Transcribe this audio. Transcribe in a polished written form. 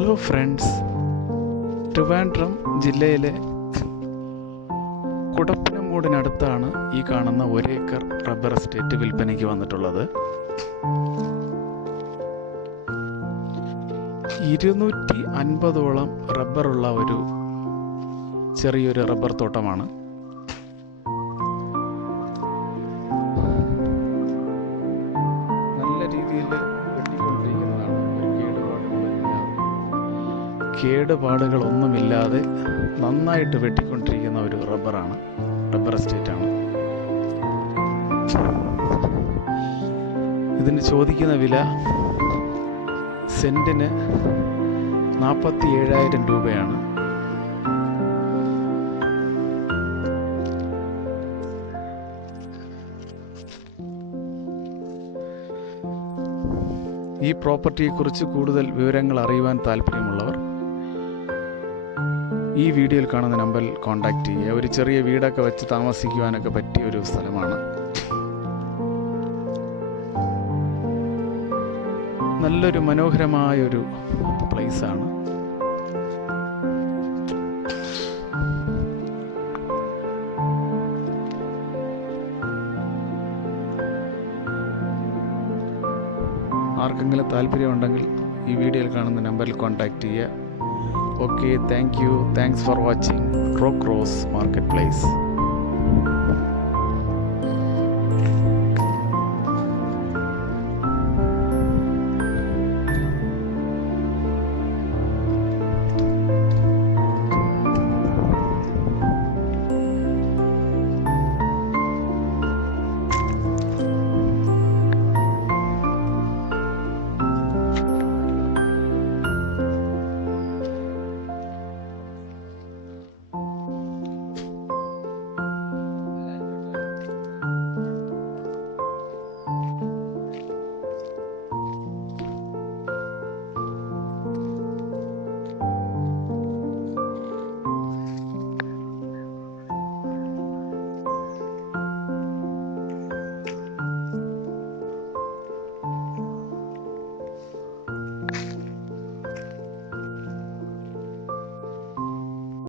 Hello friends, Trivandrum ജില്ലയിലെ കുടപ്പനമൂടിനടുത്താണ് ഈ കാണുന്ന 1 ഏക്കർ റബ്ബർ എസ്റ്റേറ്റ് വിൽപ്പനയ്ക്ക് വന്നിട്ടുള്ളത്. 250ഓളം റബ്ബറുള്ള ഒരു ചെറിയൊരു റബ്ബർ തോട്ടമാണ്. നല്ല രീതിയിൽ വെട്ടിക്കൊണ്ടിരിക്കുന്നതാണ്. കേടുപാടുകളൊന്നുമില്ലാതെ നന്നായിട്ട് വെട്ടിക്കൊണ്ടിരിക്കുന്ന ഒരു റബ്ബർ എസ്റ്റേറ്റാണ്. ഇതിന് ചോദിക്കുന്ന വില സെൻറ്റിന് 47,000 രൂപയാണ്. ഈ പ്രോപ്പർട്ടിയെക്കുറിച്ച് കൂടുതൽ വിവരങ്ങൾ അറിയുവാൻ താല്പര്യമുള്ളവർ ഈ വീഡിയോയിൽ കാണുന്ന നമ്പറിൽ കോൺടാക്റ്റ് ചെയ്യുക. ഒരു ചെറിയ വീടൊക്കെ വെച്ച് താമസിക്കുവാനൊക്കെ പറ്റിയ ഒരു സ്ഥലമാണ്. നല്ലൊരു മനോഹരമായൊരു പ്ലേസാണ്. ആർക്കെങ്കിലും താല്പര്യമുണ്ടെങ്കിൽ ഈ വീഡിയോയിൽ കാണുന്ന നമ്പറിൽ കോൺടാക്റ്റ് ചെയ്യുക. Okay, thank you. Thanks for watching Rock Rose Marketplace.